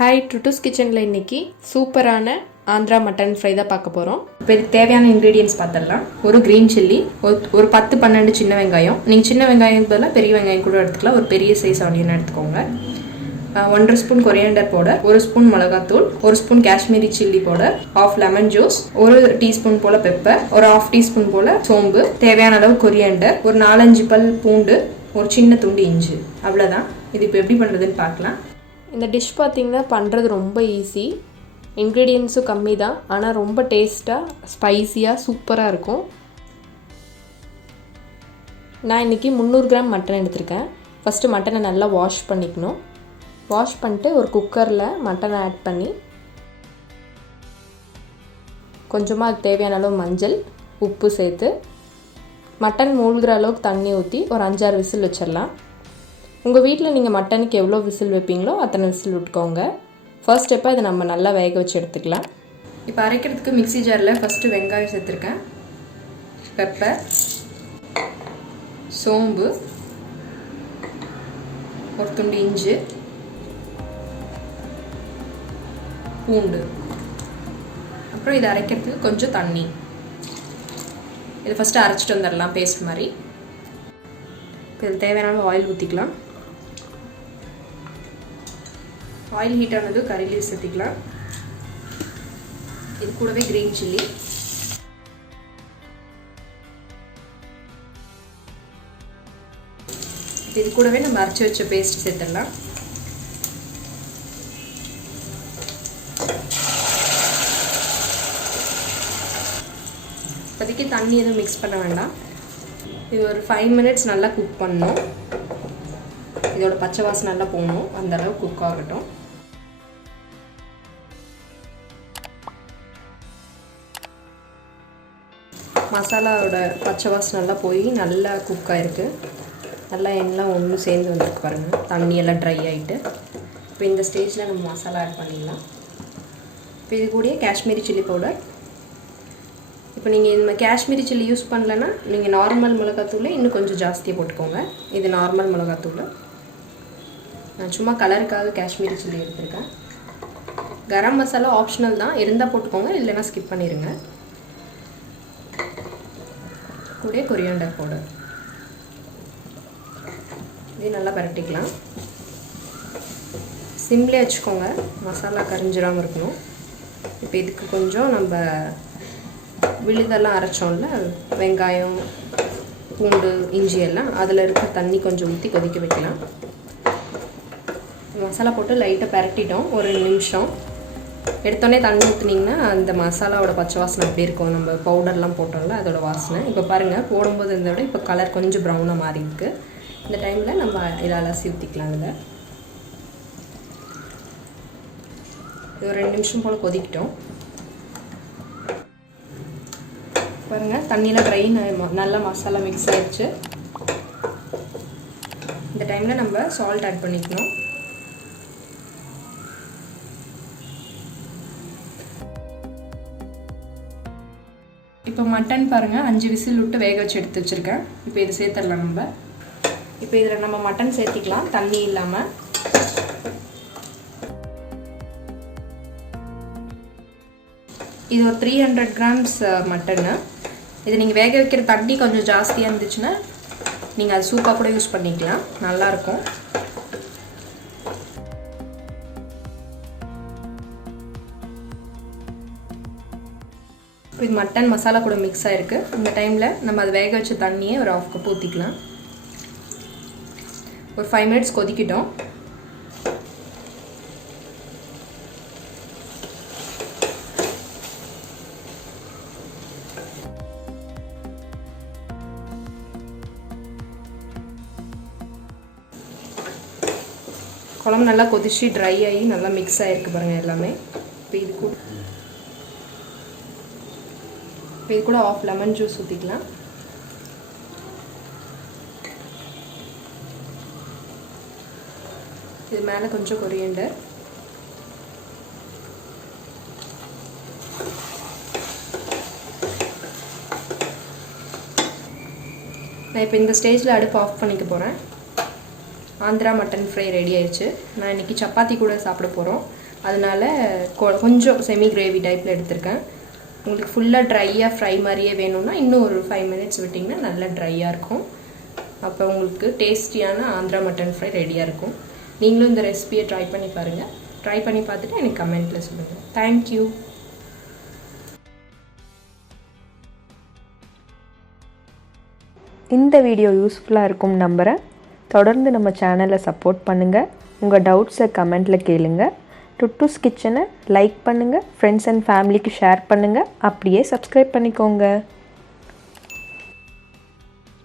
Hi ட்ருட்டூஸ் கிச்சனில் இன்றைக்கி சூப்பரான ஆந்திரா மட்டன் ஃப்ரை தான் பார்க்க போகிறோம். இப்போ இதுக்கு தேவையான இன்க்ரீடியன்ஸ் பார்த்துடலாம். ஒரு க்ரீன் சில்லி, ஒரு 10-12 சின்ன வெங்காயம். நீங்கள் சின்ன வெங்காயம் பதிலாக பெரிய வெங்காயம் கூட எடுத்துக்கலாம். ஒரு பெரிய சைஸ் ஆனியன் எடுத்துக்கோங்க. 1.5 ஸ்பூன் கொரியாண்டர் பவுடர், 1 ஸ்பூன் மிளகாத்தூள், 1 spoon Kashmiri chilli powder, 1/2 lemon juice, 1 teaspoon போல் பெப்பர், ஒரு 1/2 டீஸ்பூன் போல் சோம்பு, தேவையான அளவு கொரியாண்டர், ஒரு 4-5 பல் பூண்டு, ஒரு சின்ன துண்டு இஞ்சி. அவ்வளோதான். இது இப்போ எப்படி பண்ணுறதுன்னு பார்க்கலாம். இந்த டிஷ் பார்த்திங்கன்னா பண்ணுறது ரொம்ப ஈஸி. இன்க்ரீடியன்ஸும் கம்மி தான், ஆனால் ரொம்ப டேஸ்ட்டாக ஸ்பைஸியாக சூப்பராக இருக்கும். நான் இன்றைக்கி 300 கிராம் மட்டன் எடுத்திருக்கேன். ஃபஸ்ட்டு மட்டனை நல்லா வாஷ் பண்ணிக்கணும். வாஷ் பண்ணிட்டு ஒரு குக்கரில் மட்டனை ஆட் பண்ணி கொஞ்சமாக அதுக்கு தேவையான அளவு மஞ்சள், உப்பு சேர்த்து மட்டன் மூழ்கிற அளவுக்கு தண்ணி ஊற்றி ஒரு 5-6 விசில் வச்சிடலாம். உங்கள் வீட்டில் நீங்கள் மட்டனுக்கு எவ்வளோ விசில் வைப்பீங்களோ அத்தனை விசில் விட்டுக்கோங்க. ஃபர்ஸ்ட் ஸ்டெப்பாக இதை நம்ம நல்லா வேக வச்சு எடுத்துக்கலாம். இப்போ அரைக்கிறதுக்கு மிக்ஸி ஜாரில் ஃபஸ்ட்டு வெங்காயம் சேர்த்துருக்கேன், பெப்பர், சோம்பு, ஒரு துண்டு இஞ்சி, பூண்டு, அப்புறம் இதை அரைக்கிறதுக்கு கொஞ்சம் தண்ணி. இதை ஃபஸ்ட்டு அரைச்சிட்டு வந்துடலாம் பேஸ்ட் மாதிரி. இப்போ இது தேவையான ஆயில் ஊற்றிக்கலாம். ஆயில் ஹீட் ஆனது கறி லீவ்ஸ் சேர்த்திக்கலாம். இது கூடவே க்ரீன் சில்லி, இது கூடவே நம்ம அரைச்சி வச்ச பேஸ்ட் சேர்த்துடலாம். இப்போதைக்கு தண்ணி எதுவும் மிக்ஸ் பண்ண வேண்டாம். இது ஒரு 5 மினிட்ஸ் நல்லா குக் பண்ணணும். இதோட பச்சை வாசனை நல்லா போகணும், அந்த அளவு குக் ஆகட்டும். மசாலாவோட பச்சை வாசனை நல்லா போய் நல்லா குக் ஆகிருக்கு. நல்லா எண்ணெய் ஒன்று சேர்ந்து வந்துருக்கு பாருங்கள், தண்ணியெல்லாம் ட்ரை ஆகிட்டு. இப்போ இந்த ஸ்டேஜில் நம்ம மசாலா ஆட் பண்ணிடலாம். இப்போ இது கூடயே காஷ்மீரி சில்லி பவுடர். இப்போ நீங்கள் இந்த காஷ்மீரி சில்லி யூஸ் பண்ணலன்னா நீங்கள் நார்மல் மிளகாத்தூள் இன்னும் கொஞ்சம் ஜாஸ்தியாக போட்டுக்கோங்க. இது நார்மல் மிளகாத்தூள். நான் சும்மா கலருக்காக காஷ்மீரி சில்லி எடுத்துருக்கேன். கரம் மசாலா ஆப்ஷனல் தான், இருந்தால் போட்டுக்கோங்க, இல்லைன்னா ஸ்கிப் பண்ணிடுங்க. கூட கொரியாண்டர் பவுடர், இது நல்லா பரட்டிக்கலாம். சிம்லேயே வச்சுக்கோங்க, மசாலா கரிஞ்சிடாமல் இருக்கணும். இப்போ இதுக்கு கொஞ்சம் நம்ம விழுதெல்லாம் அரைச்சோம்ல, வெங்காயம், பூண்டு, இஞ்சி எல்லாம், அதில் இருக்க தண்ணி கொஞ்சம் ஊற்றி கொதிக்க வைக்கலாம். மசாலா போட்டு லைட்டாக பரட்டிட்டோம். ஒரு 2 நிமிஷம் எடுத்தோடனே தண்ணி ஊற்றுனீங்கன்னா அந்த மசாலாவோட பச்சை வாசனை அப்படி இருக்கும். நம்ம பவுடர்லாம் போட்டோம்ல, அதோட வாசனை. இப்போ பாருங்கள், போடும்போது இருந்த விட இப்போ கலர் கொஞ்சம் ப்ரௌனாக மாறி இருக்குது. இந்த டைமில் நம்ம இதை அலசி ஊற்றிக்கலாம். இதில் இது ஒரு 2 நிமிஷம் போல் கொதிக்கிட்டோம். பாருங்கள், தண்ணியில் ட்ரை நல்லா மசாலா மிக்ஸ் ஆகிடுச்சு. இந்த டைமில் நம்ம சால்ட் ஆட் பண்ணிக்கணும். இப்போ மட்டன் பாருங்கள் 5 விசில் விட்டு வேக வச்சு எடுத்து வச்சுருக்கேன். இப்போ இது சேர்த்துடலாம் நம்ம. இப்போ இதில் நம்ம மட்டன் சேர்த்திக்கலாம், தண்ணி இல்லாமல். இது ஒரு 300 கிராம்ஸ் மட்டனு. இது நீங்கள் வேக வைக்கிற தண்ணி கொஞ்சம் ஜாஸ்தியாக இருந்துச்சுன்னா நீங்கள் அது சூப்பாக கூட யூஸ் பண்ணிக்கலாம், நல்லாயிருக்கும். இது மட்டன் மசாலா கூட மிக்ஸ் ஆகிருக்கு. இந்த டைமில் நம்ம அது வேக வச்ச தண்ணியை ஒரு 1/2 கப் ஊற்றிக்கலாம். ஒரு 5 மினிட்ஸ் கொதிக்கிட்டோம். குழம்பு நல்லா கொதிச்சு ட்ரை ஆகி நல்லா மிக்ஸ் ஆகிருக்கு பாருங்கள் எல்லாமே. இப்போ இது கூட 1/2 லெமன் ஜூஸ் ஊற்றிக்கலாம். இது மேலே கொஞ்சம் கொரியாண்டர், நான் இப்போ இந்த ஸ்டேஜில் அடுப்பு ஆஃப் பண்ணிக்க போகிறேன். ஆந்திரா மட்டன் ஃப்ரை ரெடி ஆயிடுச்சு. நான் இன்றைக்கி சப்பாத்தி கூட சாப்பிட போகிறோம். அதனால் கொஞ்சம் செமி கிரேவி டைப்பில் எடுத்திருக்கேன். உங்களுக்கு ஃபுல்லாக ட்ரையாக ஃப்ரை மாதிரியே வேணும்னா இன்னும் ஒரு 5 மினிட்ஸ் விட்டிங்கன்னா நல்லா ட்ரையாக இருக்கும். அப்போ உங்களுக்கு டேஸ்டியான ஆந்திரா மட்டன் ஃப்ரை ரெடியாக இருக்கும். நீங்களும் இந்த ரெசிபியை ட்ரை பண்ணி பாருங்கள். ட்ரை பண்ணி பார்த்துட்டு எனக்கு கமெண்ட்டில் சொல்லுங்கள். தேங்க்யூ. இந்த வீடியோ யூஸ்ஃபுல்லாக இருக்கும் நம்புகிறேன். தொடர்ந்து நம்ம சேனலை சப்போர்ட் பண்ணுங்கள். உங்கள் டவுட்ஸை கமெண்ட்டில் கேளுங்க. டுட்டூஸ் கிச்சனை லைக் பண்ணுங்கள், ஃப்ரெண்ட்ஸ் அண்ட் ஃபேமிலிக்கு ஷேர் பண்ணுங்கள், அப்படியே சப்ஸ்கிரைப் பண்ணிக்கோங்க.